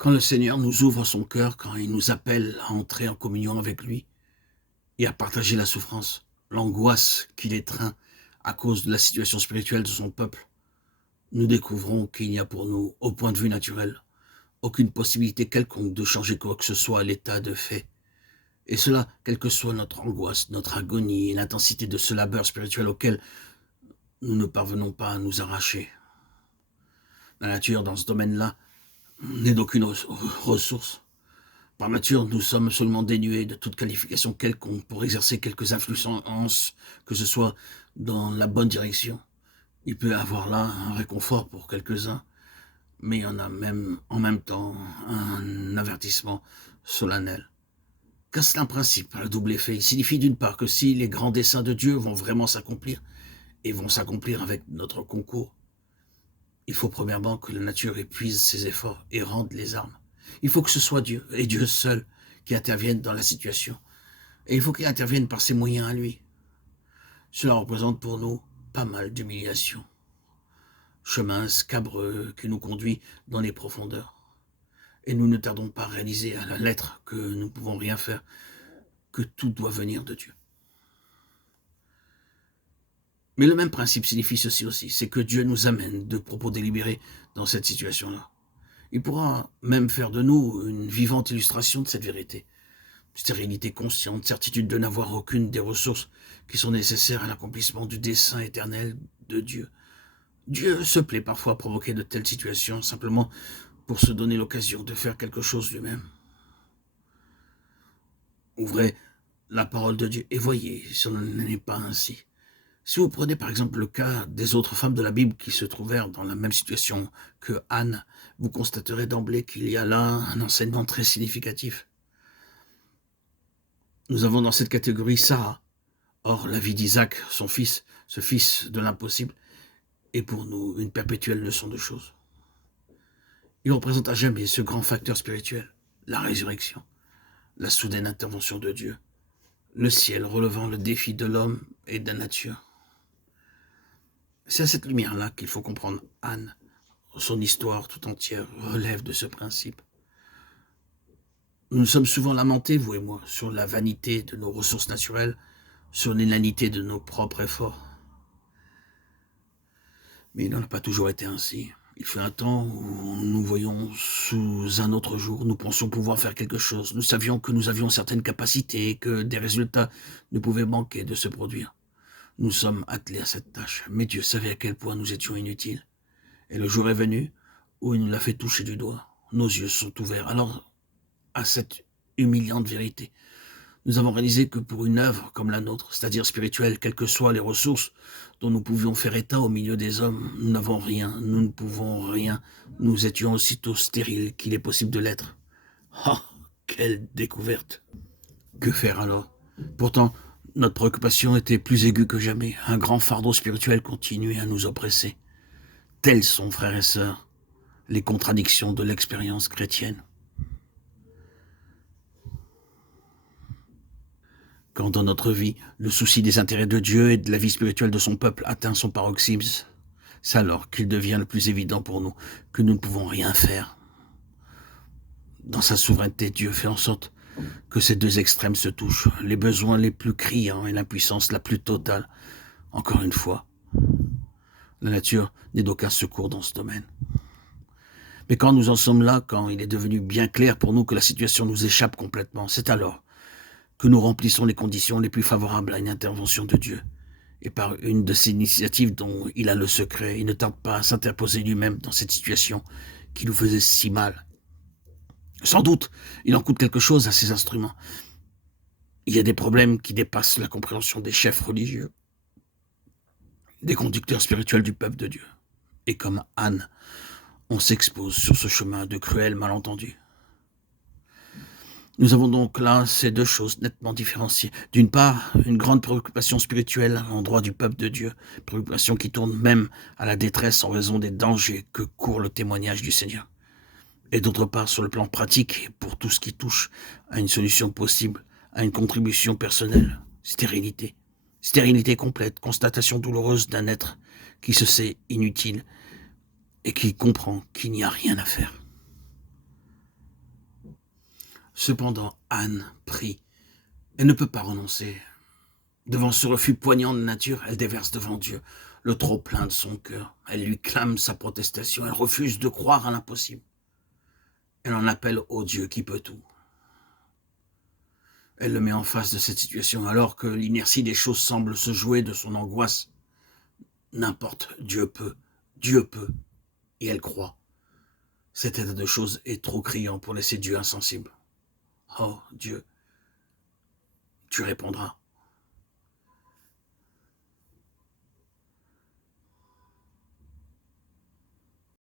Quand le Seigneur nous ouvre son cœur, quand il nous appelle à entrer en communion avec lui et à partager la souffrance, l'angoisse qu'il étreint à cause de la situation spirituelle de son peuple, nous découvrons qu'il n'y a pour nous, au point de vue naturel, aucune possibilité quelconque de changer quoi que ce soit à l'état de fait. Et cela, quelle que soit notre angoisse, notre agonie et l'intensité de ce labeur spirituel auquel nous ne parvenons pas à nous arracher. La nature, dans ce domaine-là, n'est d'aucune ressource. Par nature, nous sommes seulement dénués de toute qualification quelconque pour exercer quelques influences, que ce soit dans la bonne direction. Il peut y avoir là un réconfort pour quelques-uns, mais il y en a même en même temps un avertissement solennel. Car c'est un principe à double effet. Il signifie d'une part que si les grands desseins de Dieu vont vraiment s'accomplir, et vont s'accomplir avec notre concours, il faut premièrement que la nature épuise ses efforts et rende les armes. Il faut que ce soit Dieu, et Dieu seul, qui intervienne dans la situation. Et il faut qu'il intervienne par ses moyens à lui. Cela représente pour nous pas mal d'humiliation. Chemin scabreux qui nous conduit dans les profondeurs. Et nous ne tardons pas à réaliser à la lettre que nous ne pouvons rien faire, que tout doit venir de Dieu. Mais le même principe signifie ceci aussi, c'est que Dieu nous amène de propos délibérés dans cette situation-là. Il pourra même faire de nous une vivante illustration de cette vérité. Stérilité consciente, certitude de n'avoir aucune des ressources qui sont nécessaires à l'accomplissement du dessein éternel de Dieu. Dieu se plaît parfois à provoquer de telles situations simplement pour se donner l'occasion de faire quelque chose lui-même. Ouvrez la parole de Dieu et voyez si ce n'est pas ainsi. Si vous prenez par exemple le cas des autres femmes de la Bible qui se trouvèrent dans la même situation que Anne, vous constaterez d'emblée qu'il y a là un enseignement très significatif. Nous avons dans cette catégorie Sarah. Or, la vie d'Isaac, son fils, ce fils de l'impossible, est pour nous une perpétuelle leçon de choses. Il représente à jamais ce grand facteur spirituel, la résurrection, la soudaine intervention de Dieu, le ciel relevant le défi de l'homme et de la nature. C'est à cette lumière-là qu'il faut comprendre Anne. Son histoire tout entière relève de ce principe. Nous nous sommes souvent lamentés, vous et moi, sur la vanité de nos ressources naturelles, sur l'inanité de nos propres efforts. Mais il n'en a pas toujours été ainsi. Il fut un temps où nous voyions sous un autre jour, nous pensions pouvoir faire quelque chose. Nous savions que nous avions certaines capacités et que des résultats ne pouvaient manquer de se produire. Nous sommes attelés à cette tâche, mais Dieu savait à quel point nous étions inutiles. Et le jour est venu où il nous l'a fait toucher du doigt. Nos yeux sont ouverts alors à cette humiliante vérité. Nous avons réalisé que pour une œuvre comme la nôtre, c'est-à-dire spirituelle, quelles que soient les ressources dont nous pouvions faire état au milieu des hommes, nous n'avons rien, nous ne pouvons rien. Nous étions aussitôt stériles qu'il est possible de l'être. Ah, quelle découverte! Que faire alors? Pourtant, notre préoccupation était plus aiguë que jamais. Un grand fardeau spirituel continuait à nous oppresser. Telles sont, frères et sœurs, les contradictions de l'expérience chrétienne. Quand dans notre vie, le souci des intérêts de Dieu et de la vie spirituelle de son peuple atteint son paroxysme, c'est alors qu'il devient le plus évident pour nous que nous ne pouvons rien faire. Dans sa souveraineté, Dieu fait en sorte que ces deux extrêmes se touchent, les besoins les plus criants et l'impuissance la plus totale. Encore une fois, la nature n'est d'aucun secours dans ce domaine. Mais quand nous en sommes là, quand il est devenu bien clair pour nous que la situation nous échappe complètement, c'est alors que nous remplissons les conditions les plus favorables à une intervention de Dieu. Et par une de ces initiatives dont il a le secret, il ne tarde pas à s'interposer lui-même dans cette situation qui nous faisait si mal. Sans doute, il en coûte quelque chose à ces instruments. Il y a des problèmes qui dépassent la compréhension des chefs religieux, des conducteurs spirituels du peuple de Dieu. Et comme Anne, on s'expose sur ce chemin de cruels malentendus. Nous avons donc là ces deux choses nettement différenciées. D'une part, une grande préoccupation spirituelle à l'endroit du peuple de Dieu, préoccupation qui tourne même à la détresse en raison des dangers que court le témoignage du Seigneur. Et d'autre part, sur le plan pratique, pour tout ce qui touche à une solution possible, à une contribution personnelle, stérilité. Stérilité complète, constatation douloureuse d'un être qui se sait inutile et qui comprend qu'il n'y a rien à faire. Cependant, Anne prie. Elle ne peut pas renoncer. Devant ce refus poignant de nature, elle déverse devant Dieu le trop-plein de son cœur. Elle lui clame sa protestation. Elle refuse de croire à l'impossible. Elle en appelle au Dieu qui peut tout. Elle le met en face de cette situation alors que l'inertie des choses semble se jouer de son angoisse. N'importe, Dieu peut, et elle croit. Cet état de choses est trop criant pour laisser Dieu insensible. Oh Dieu, tu répondras.